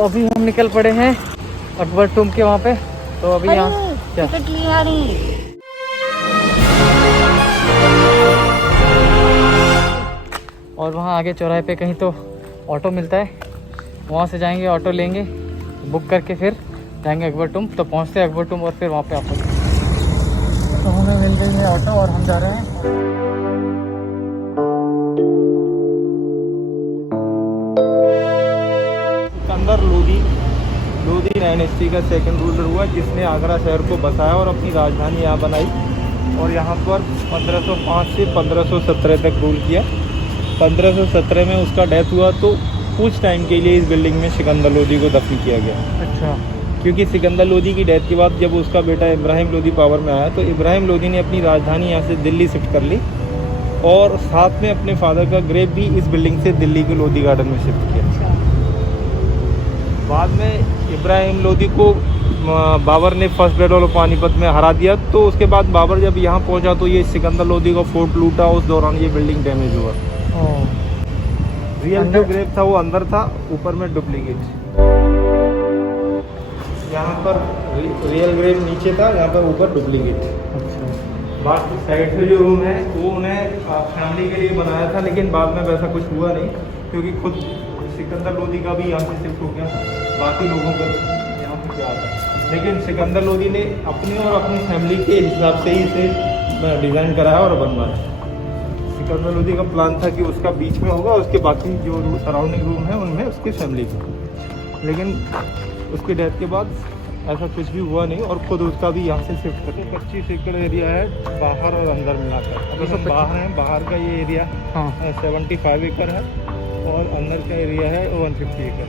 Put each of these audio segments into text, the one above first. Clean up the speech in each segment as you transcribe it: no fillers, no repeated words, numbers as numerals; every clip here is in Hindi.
अभी हम निकल पड़े हैं अकबर टूम के वहाँ पे। तो अभी यहाँ क्या और वहाँ आगे चौराहे पे कहीं तो ऑटो मिलता है, वहाँ से जाएंगे, ऑटो लेंगे, बुक करके फिर जाएंगे अकबर टूम। तो पहुँचते हैं अकबर टूम और फिर वहाँ पे आपको तो हमें मिल गई है ऑटो और हम जा रहे हैं। सिकंदर लोदी डायनेस्टी का सेकंड रूलर हुआ, जिसने आगरा शहर को बसाया और अपनी राजधानी यहाँ बनाई और यहाँ पर 1505 से 1517 तक रूल किया। 1517 में उसका डेथ हुआ तो कुछ टाइम के लिए इस बिल्डिंग में सिकंदर लोदी को दफन किया गया। अच्छा। क्योंकि सिकंदर लोदी की डेथ के बाद जब उसका बेटा इब्राहिम लोदी पावर में आया तो इब्राहिम लोदी ने अपनी राजधानी यहाँ से दिल्ली शिफ्ट कर ली और साथ में अपने फादर का ग्रेव भी इस बिल्डिंग से दिल्ली के लोदी गार्डन में शिफ्ट किया। बाद में इब्राहिम लोदी को बाबर ने फर्स्ट बैटल ऑफ पानीपत में हरा दिया। तो उसके बाद बाबर जब यहाँ पहुँचा तो ये सिकंदर लोदी का फोर्ट लूटा, उस दौरान ये बिल्डिंग डैमेज हुआ। रियल जो ग्रेव था वो अंदर था, ऊपर में डुप्लीकेट। यहाँ पर रियल ग्रेव नीचे था, यहाँ पर ऊपर डुप्लीकेट। अच्छा। बाकी साइड से जो रूम है वो उन्हें फैमिली के लिए बनाया था, लेकिन बाद में वैसा कुछ हुआ नहीं क्योंकि खुद सिकंदर लोदी का भी यहाँ से शिफ्ट हो गया, बाकी लोगों का यहाँ पे क्या आता। लेकिन सिकंदर लोदी ने अपने और अपनी फैमिली के हिसाब से ही इसे डिज़ाइन कराया और बनवाया। सिकंदर लोदी का प्लान था कि उसका बीच में होगा, उसके बाकी जो सराउंडिंग रूम है उनमें उसकी फैमिली की। लेकिन उसके डेथ के बाद ऐसा कुछ भी हुआ नहीं और खुद उसका भी यहाँ से शिफ्ट करते। 25 एकड़ एरिया है बाहर और अंदर मिलाकर। अभी हम बाहर हैं, बाहर का ये एरिया 75 एकड़ है और अंदर का एरिया है 150 एकड़।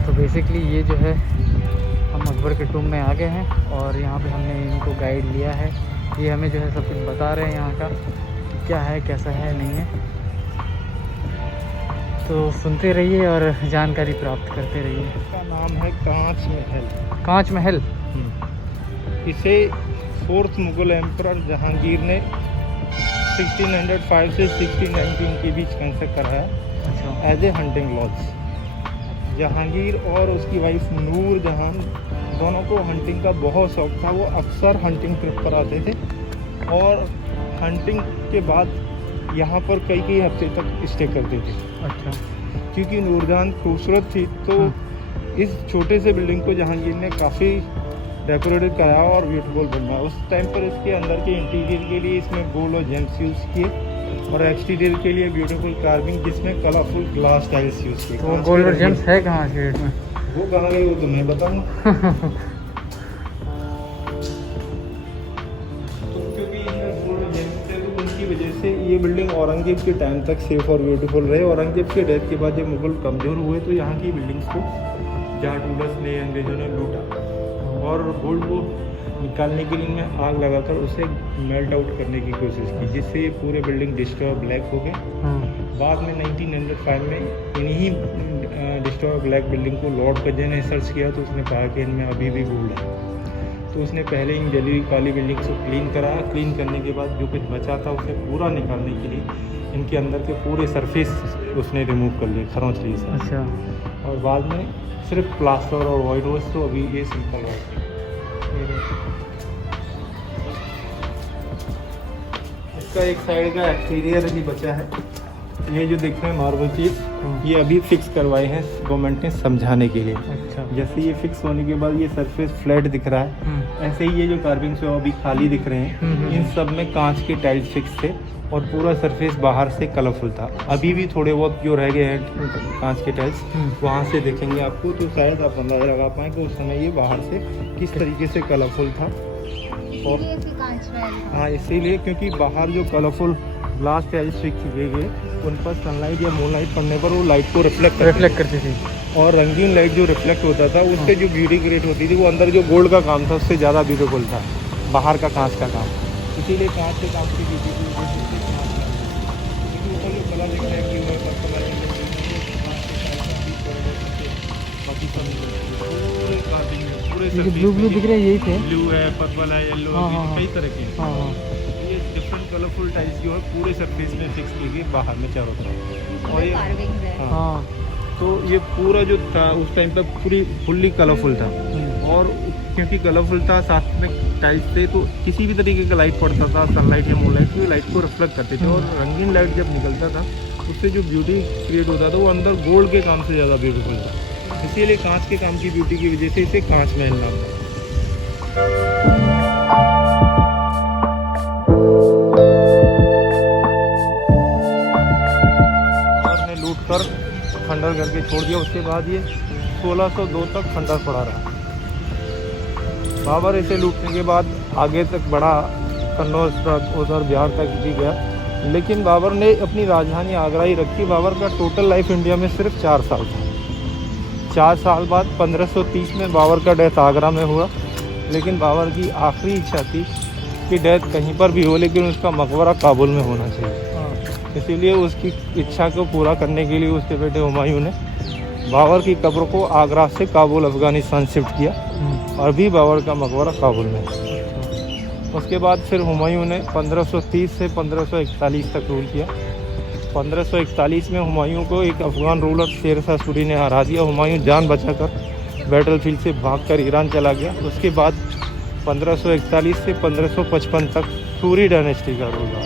तो बेसिकली ये जो है हम अकबर के टूम में आ गए हैं और यहाँ पे हमने इनको गाइड लिया है। ये हमें जो है सब कुछ बता रहे हैं यहाँ का कि क्या है, कैसा है, नहीं है। तो सुनते रहिए और जानकारी प्राप्त करते रहिए। इसका नाम है कांच महल। कांच महल। इसे 4th मुगल एम्परर जहांगीर ने 1605 से 1619 के बीच कंस्ट्रक्ट कराया। अच्छा। As a hunting lodge. Jahangir और उसकी वाइफ नूर जहां दोनों को हंटिंग का बहुत शौक था। वो अक्सर हंटिंग ट्रिप पर आते थे और हंटिंग के बाद यहाँ पर कई हफ्ते तक स्टे करते थे। अच्छा। क्योंकि नूरजहां खूबसूरत थी तो इस छोटे से बिल्डिंग को जहांगीर ने काफ़ी डेकोरेटेड कराया और ब्यूटीफुल बनवाया। उस टाइम पर इसके अंदर के इंटीरियर के लिए इसमें गोल्ड और जेम्स यूज़ किए और एक्सटीरियर के लिए ब्यूटीफुल कार्विंग जिसमें कलरफुल ग्लास टाइल्स यूज़ किए। तो गोल्ड और जेम्स है कहाँ शेड में? वो कहाँ गई वो तो मैं बताऊँगा। वजह से ये बिल्डिंग औरंगजेब के टाइम तक सेफ और ब्यूटीफुल रहे। औरंगजेब के डेथ के बाद जब मुगल कमज़ोर हुए तो यहाँ की बिल्डिंग्स को जाट रूलर्स ने, अंग्रेजों ने लूटा और गोल्ड को निकालने के लिए इनमें आग लगाकर उसे मेल्ट आउट करने की कोशिश की, जिससे ये पूरे बिल्डिंग डिस्ट्रॉय ब्लैक हो गए। बाद में 1905 में इन्हीं डिस्ट्रॉय ब्लैक बिल्डिंग को लॉर्ड कज्जे ने सर्च किया तो उसने कहा कि इनमें अभी भी गोल्ड है। तो उसने पहले इन जली हुई काली बिल्डिंग को क्लीन कराया। क्लीन करने के बाद जो कुछ बचा था उसे पूरा निकालने के लिए इनके अंदर के पूरे सरफेस उसने रिमूव कर लिए खरोंच ली से। अच्छा। और बाद में सिर्फ प्लास्टर और वाइट वॉश, तो अभी ये सिंपल वॉश। इसका एक साइड का एक्सटीरियर भी बचा है। ये जो देख रहे हैं मार्बल चीज, ये अभी फिक्स करवाए हैं गवर्नमेंट ने समझाने के लिए। अच्छा। जैसे ये फिक्स होने के बाद ये सरफेस फ्लैट दिख रहा है, ऐसे ही ये जो कार्विंग्स है वो अभी खाली दिख रहे हैं। इन सब में कांच के टाइल्स फिक्स थे और पूरा सरफेस बाहर से कलरफुल था। अभी भी थोड़े बहुत जो रह गए हैं कांच के टाइल्स वहाँ से देखेंगे आपको तो शायद आप अंदाजा लगा पाएँ कि उस समय ये बाहर से किस तरीके से कलरफुल था। और हाँ, इसीलिए क्योंकि बाहर जो कलरफुल ग्लास टाइल्स फिक्स किए गए उन पर सनलाइट या मूनलाइट पड़ने पर वो लाइट को रिफ्लेक्ट करती थी और रंगीन लाइट जो रिफ्लेक्ट होता था उससे जो ब्यूटी क्रिएट होती थी वो अंदर जो गोल्ड का काम था उससे ज़्यादा ब्यूटीफुल था बाहर का कांच का काम। इसीलिए कांच के काम की ब्यूटी कलर दिख रहा है पूरे ब्लू दिख रहे हैं, यही थे। ब्लू है, पर्पल है, येलो है, कई तरह के। कलरफुल टाइल्स जो है पूरे सरफेस में फिक्स की गई बाहर में चारों तरफ। और ये कार्विंग है। हाँ। तो ये पूरा जो था उस टाइम पे पूरी फुल्ली कलरफुल था। और क्योंकि कलरफुल था साथ में टाइल्स थे तो किसी भी तरीके का लाइट पड़ता था, सनलाइट या मूनलाइट, तो लाइट को रिफ्लेक्ट करते थे। और रंगीन लाइट जब निकलता था उससे जो ब्यूटी क्रिएट होता था वो अंदर गोल्ड के काम से ज़्यादा ब्यूटीफुल था। इसीलिए कांच के काम की ब्यूटी की वजह से इसे कांच महल नाम था। बाबर ने लूट कर खंडर करके छोड़ दिया। उसके बाद ये 1602 तक खंडर पड़ा रहा। बाबर इसे लूटने के बाद आगे तक बढ़ा, कन्नौज तक, उधर बिहार तक भी गया, लेकिन बाबर ने अपनी राजधानी आगरा ही रखी। बाबर का टोटल लाइफ इंडिया में सिर्फ 4 साल था। 4 साल बाद 1530 में बाबर का डेथ आगरा में हुआ। लेकिन बाबर की आखिरी इच्छा थी कि डेथ कहीं पर भी हो लेकिन उसका मकबरा काबुल में होना चाहिए। इसीलिए उसकी इच्छा को पूरा करने के लिए उसके बेटे हुमायूं ने बाबर की कब्र को आगरा से काबुल अफ़गानिस्तान शिफ्ट किया और अभी बाबर का मकबरा काबुल में है। उसके बाद फिर हुमायूं ने 1530 से 1541 तक रूल किया। 1541 में हुमायूं को एक अफ़गान रूलर शेर शाह सूरी ने हरा दिया। हुमायूं जान बचाकर बैटलफील्ड से भागकर ईरान चला गया। उसके बाद 1541 से 1555 तक सूरी डायनेस्टी का रूल रहा।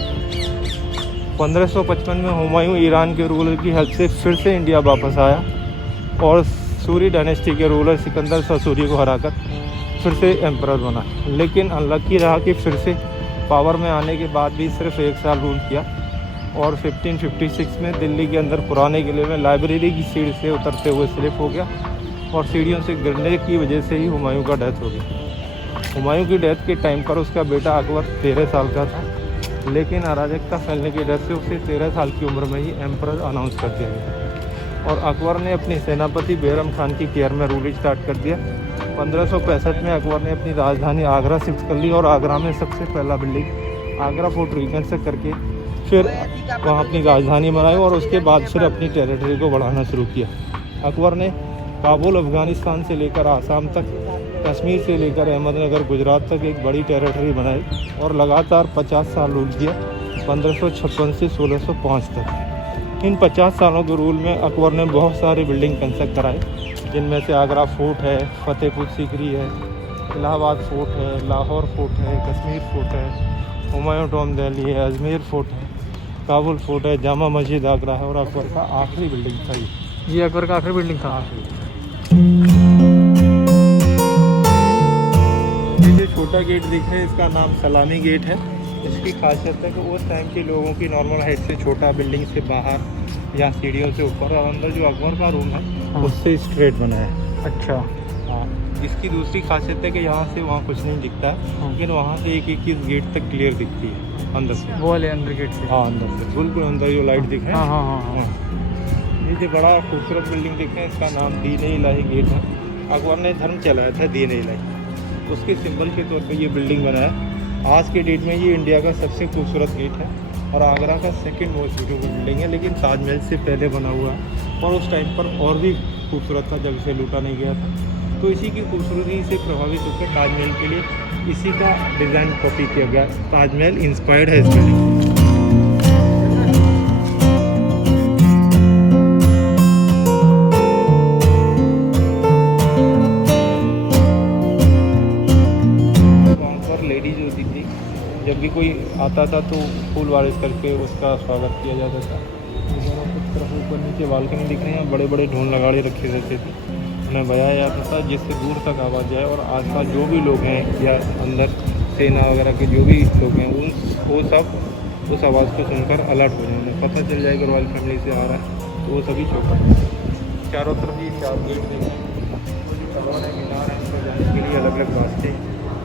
1555 में हुमायूं ईरान के रूलर की हेल्प से फिर से इंडिया वापस आया और सूरी डायनेस्टी के रूलर सिकंदर शाह सूरी को हराकर फिर से एम्परर बना। लेकिन अनलकी रहा कि फिर से पावर में आने के बाद भी सिर्फ 1 साल रूल किया और 1556 में दिल्ली के अंदर पुराने किले में लाइब्रेरी की सीढ़ी से उतरते हुए स्लिप हो गया और सीढ़ियों से गिरने की वजह से ही हुमायूं का डेथ हो गया। हुमायूं की डेथ के टाइम पर उसका बेटा अकबर 13 साल का था, लेकिन अराजकता फैलने की डर से उसे 13 साल की उम्र में ही एम्परर अनाउंस कर दिया गया और अकबर ने अपने सेनापति बैरम खान की केयर में रूल स्टार्ट कर दिया। 1565 में अकबर ने अपनी राजधानी आगरा शिफ्ट कर ली और आगरा में सबसे पहला बिल्डिंग आगरा फोर्ट रिकंस्ट्रक्ट करके फिर वहाँ अपनी राजधानी बनाई और उसके बाद फिर अपनी टेरिटरी को बढ़ाना शुरू किया। अकबर ने काबुल अफ़गानिस्तान से लेकर आसाम तक, कश्मीर से लेकर अहमदनगर गुजरात तक एक बड़ी टेरिटरी बनाई और लगातार 50 साल रूल किया, 1556 से 1605 तक। इन 50 सालों के रूल में अकबर ने बहुत सारे बिल्डिंग कंस्ट्रक्ट कराए, जिनमें से आगरा फोर्ट है, फतेहपुर सीकरी है, इलाहाबाद फोर्ट है, लाहौर फोर्ट है, कश्मीर फोर्ट है, हुमायूं टॉम दिल्ली है, अजमेर फोर्ट है, काबुल फोर्ट है, जामा मस्जिद आगरा है और अकबर का आखिरी बिल्डिंग था ये अकबर का आखिरी बिल्डिंग था। ये जो छोटा गेट दिख रहा है इसका नाम सलामी गेट है। इसकी खासियत है कि उस टाइम के लोगों की नॉर्मल हाइट से छोटा, बिल्डिंग से बाहर या सीढ़ियों से ऊपर, और अंदर जो अकबर का रूम है उससे स्ट्रेट बना है। अच्छा। हाँ, इसकी दूसरी खासियत है कि यहाँ से वहाँ कुछ नहीं दिखता है, लेकिन वहाँ से एक एक चीज़ गेट तक क्लियर दिखती है अंदर से। वो वाले अंदर गेट से? हाँ, अंदर से बिल्कुल अंदर जो लाइट दिख रहा है। हाँ हाँ हाँ। ये जो बड़ा खूबसूरत बिल्डिंग दिख रहा है इसका नाम दीन इलाही गेट है। अकबर ने धर्म चलाया था दीन इलाही, उसके सिंबल के तौर पे ये बिल्डिंग बनाया। आज के डेट में ये इंडिया का सबसे खूबसूरत गेट है और आगरा का सेकंड मोस्ट ब्यूटीफुल बिल्डिंग है, लेकिन ताजमहल से पहले बना हुआ है और उस टाइम पर और भी खूबसूरत था जब इसे लूटा नहीं गया था। तो इसी की खूबसूरती से प्रभावित होकर ताजमहल के लिए इसी का डिज़ाइन कॉपी किया गया। ताजमहल इंस्पायर्ड है इस बिल्डिंग। जब भी कोई आता था तो फूल बारिश करके उसका स्वागत किया जाता था। कुछ तरफ ऊपर नीचे बालकनी दिख रही हैं, बड़े बड़े ढोल नगाड़े रखे रहते थे, उन्हें बजाया जाता था जिससे दूर तक आवाज़ जाए और आसपास जो भी लोग हैं या अंदर सेना वगैरह के जो भी लोग हैं वो सब उस आवाज़ को सुनकर अलर्ट हो जाए, उन्हें पता चल जाए कि रॉयल फैमिली से आ रहा है तो वो सभी चौकट। चारों तरफ ये 4 गेट देखें, मीनार है, उसको जाने के लिए अलग अलग रास्ते।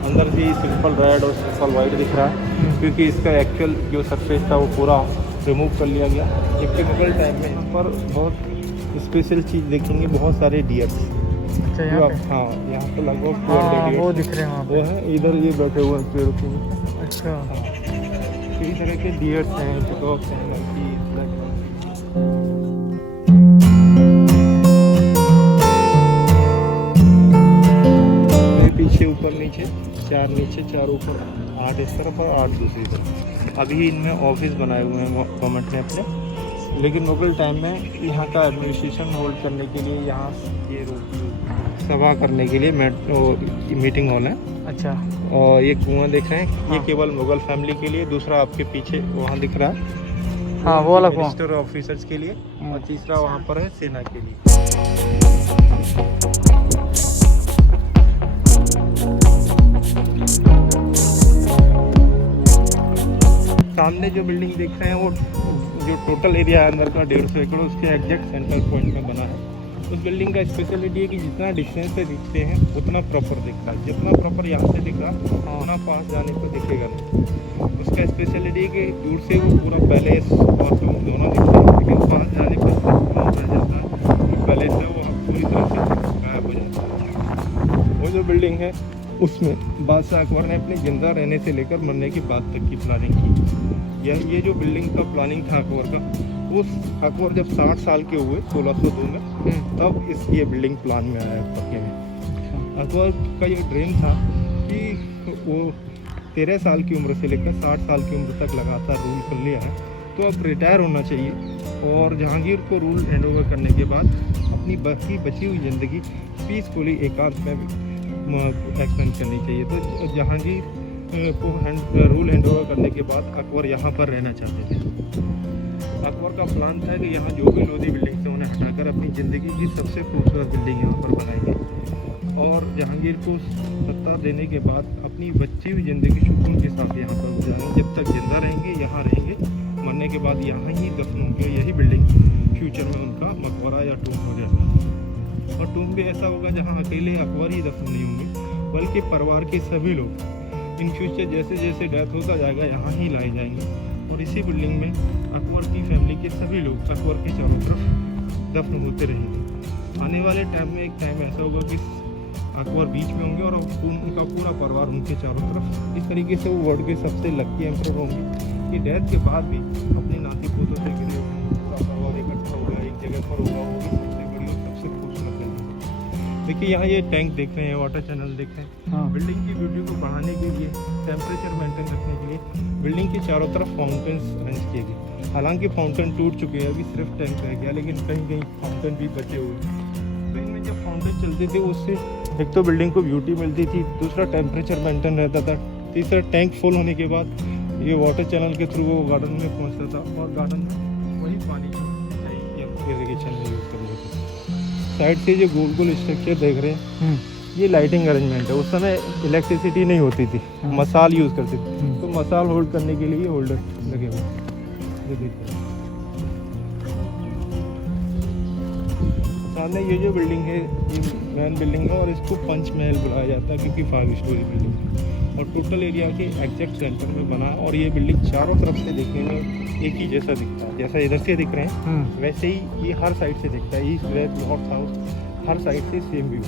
अंदर भी सिंपल रेड और सिंपल वाइट दिख रहा है क्योंकि इसका एक्चुअल जो सरफेस था वो पूरा रिमूव कर लिया गया। एक टिपिकल टाइम में यहाँ पर बहुत स्पेशल चीज़ देखेंगे, बहुत सारे डियर्स। अच्छा, यहाँ पे? हाँ, यहाँ पे लगभग 200 वो दिख रहे हैं वहाँ पे। वो है, इधर ये बैठे हुए हैं पेड़ के। अच्छा। हाँ, कई तरह के डियर्स हैं, पिकॉक्स हैं, पीछे ऊपर नीचे 4 नीचे 4 ऊपर, 8 इस तरफ और 8 दूसरी तरफ। अभी इनमें ऑफिस बनाए हुए हैं गवर्नमेंट ने अपने, लेकिन मुगल टाइम में यहाँ का एडमिनिस्ट्रेशन होल्ड करने के लिए यहाँ ये सभा करने के लिए मीटिंग हॉल है। अच्छा। और ये कुआं देख रहे हैं, हाँ। ये केवल मुगल फैमिली के लिए, दूसरा आपके पीछे वहाँ दिख रहा है, हाँ वो वाला कुआं। मिनिस्टर ऑफिसर्स के लिए, और तीसरा वहाँ पर है सेना के लिए। सामने जो बिल्डिंग देख रहे हैं वो जो टोटल एरिया है अंदर का 150 एकड़, उसके एग्जैक्ट सेंट्रल पॉइंट में बना है। उस बिल्डिंग का स्पेशलिटी है कि जितना डिस्टेंस से दिखते हैं उतना प्रॉपर दिखता है। जितना प्रॉपर यहाँ से दिख रहा उतना पास जाने पर दिखेगा नहीं। उसका स्पेशलिटी है कि दूर से वो पूरा पैलेस और दोनों दिखते हैं, लेकिन पास जाने पर रह जाता है तो पैलेस से वो पूरी तरह से गायब हो जाता है। वो जो बिल्डिंग है उसमें बादशाह अकबर ने अपने जिंदा रहने से लेकर मरने की बात तक की प्लानिंग की। ये जो बिल्डिंग का प्लानिंग था अकबर का, उस अकबर जब 60 साल के हुए 1602 में, तब ये बिल्डिंग प्लान में आया पक्के में। अकबर का ये ड्रीम था कि वो 13 साल की उम्र से लेकर 60 साल की उम्र तक लगातार रूल कर लिया है, तो अब रिटायर होना चाहिए और जहांगीर को रूल हैंड ओवर करने के बाद अपनी बाकी बची हुई ज़िंदगी पीसफुली एकांत में एक्सपेंड करनी चाहिए। तो जहांगीर को रूल हैंड ओवर करने के बाद अकबर यहाँ पर रहना चाहते थे। अकबर का प्लान था कि यहाँ जो भी लोधी बिल्डिंग से उन्हें हटाकर अपनी ज़िंदगी की सबसे खूबसूरत बिल्डिंग यहाँ पर बनाएंगे और जहांगीर को सत्ता देने के बाद अपनी बची हुई ज़िंदगी सुकून के साथ यहाँ पर गुजारेंगे। जब तक जिंदा रहेंगे यहाँ रहेंगे, मरने के बाद यहाँ ही दफन होंगे। यही बिल्डिंग फ्यूचर में उनका मकबरा या टूम हो जाएगा। और टूम भी ऐसा होगा जहाँ अकेले अकबर ही दफन नहीं होंगे, बल्कि परिवार के सभी लोग इन फ्यूचर जैसे जैसे डेथ होता जाएगा यहाँ ही लाए जाएंगे। और इसी बिल्डिंग में अकबर की फैमिली के सभी लोग अकबर के चारों तरफ दफन होते रहेंगे। आने वाले टाइम में एक टाइम ऐसा होगा कि अकबर बीच में होंगे और उनका पूरा परिवार उनके चारों तरफ। इस तरीके से वो वर्ल्ड के सबसे लकी एम्परर होंगे कि डेथ के बाद भी अपने नाती पोतों से घिरे पूरा परिवार इकट्ठा होगा, एक जगह पर होगा। वो भी सबसे बड़ी और सबसे खूबसूरत है। देखिए यहाँ ये टैंक देख रहे हैं, वाटर चैनल देख रहे हैं। हाँ। बिल्डिंग की ब्यूटी को बढ़ाने के लिए, टेम्परेचर मेंटेन रखने के लिए बिल्डिंग के चारों तरफ फाउंटेन्स अरेंज किए गए। हालांकि फाउंटेन टूट चुके हैं, अभी सिर्फ टैंक रह गया, लेकिन कहीं कहीं फाउंटेन भी बचे हुए। तो इनमें जब फाउंटेन चलती थी उससे एक तो बिल्डिंग को ब्यूटी मिलती थी, दूसरा टेम्परेचर मेंटेन रहता था, तीसरा टैंक फुल होने के बाद ये वाटर चैनल के थ्रू वो गार्डन में पहुँचता था और गार्डन में वही पानी इरीगेशन में यूज़ कर लेते थे। साइड से जो गोल गोल स्ट्रक्चर देख रहे हैं ये लाइटिंग अरेंजमेंट है। उस समय इलेक्ट्रिसिटी नहीं होती थी, मसाल यूज़ करते थे, तो मसाल होल्ड करने के लिए होल्डर लगे हुए हैं। सामने ये जो बिल्डिंग है ये मेन बिल्डिंग है और इसको पंचमहल बुलाया जाता है क्योंकि 5 स्टोरी बिल्डिंग है और टोटल एरिया के एग्जैक्ट सेंटर में बना। और ये बिल्डिंग चारों तरफ से देखने में एक ही जैसा दिखता है, जैसा इधर से दिख रहे हैं वैसे ही ये हर साइड से दिखता है। ईस्ट वेस्ट नॉर्थ साउथ हर साइड से सेम व्यू।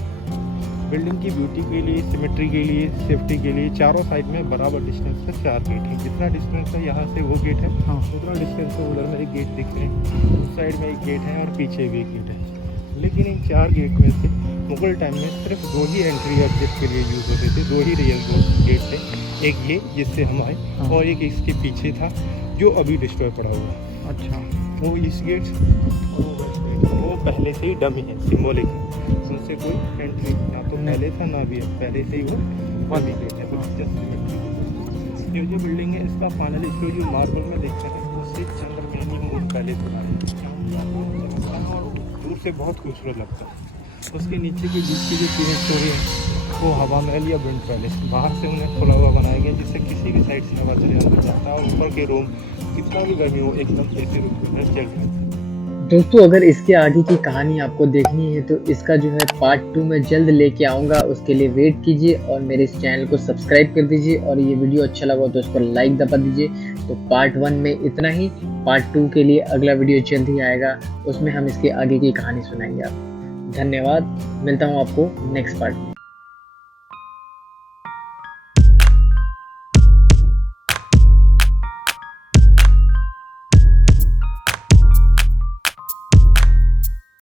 बिल्डिंग की ब्यूटी के लिए, सिमेट्री के लिए, सेफ्टी के लिए चारों साइड में बराबर डिस्टेंस पे 4 गेट हैं। जितना डिस्टेंस है यहाँ से वो गेट है, उतना डिस्टेंस है उधर में एक गेट दिख रहे हैं, उस साइड में एक गेट है और पीछे भी एक गेट है। लेकिन इन 4 गेट में से मुगल टाइम में सिर्फ 2 ही एंट्री एग्जिट के लिए यूज़ होते थे, 2 ही रियल गेट थे। एक ये जिससे हम आए और एक इसके पीछे था जो अभी डिस्ट्रॉय पड़ा हुआ है। अच्छा, वो ईस्ट गेट और वो वेस्ट गेट वो पहले से ही डमी है, सिम्बॉलिक है, उनसे कोई एंट्री ना तो पहले था ना भी है, पहले से ही वो बंद गेट है। ये जो बिल्डिंग है इसका फाइनल स्टोर जो मार्बल में देखते हैं उससे चंद्रमेनी मोड पहले बना है और दूर से बहुत खूबसूरत लगता है। उसके नीचे के बीच की जो 3 स्टोरी है वो हवा महल या विंड पैलेस, बाहर से उन्हें खुला हुआ बनाया गया जिससे किसी भी साइड से हवा चले अंदर जाता है और ऊपर के रूम कितना भी गर्मी हो एकदम ऐसे रूम में चल रहे हैं। दोस्तों अगर इसके आगे की कहानी आपको देखनी है तो इसका जो है पार्ट 2 में जल्द लेके आऊँगा, उसके लिए वेट कीजिए और मेरे इस चैनल को सब्सक्राइब कर दीजिए और ये वीडियो अच्छा लगा तो उस पर लाइक दबा दीजिए। तो पार्ट 1 में इतना ही, पार्ट 2 के लिए अगला वीडियो जल्द ही आएगा, उसमें हम इसके आगे की कहानी सुनाएंगे आपको। धन्यवाद, मिलता हूँ आपको नेक्स्ट पार्ट में।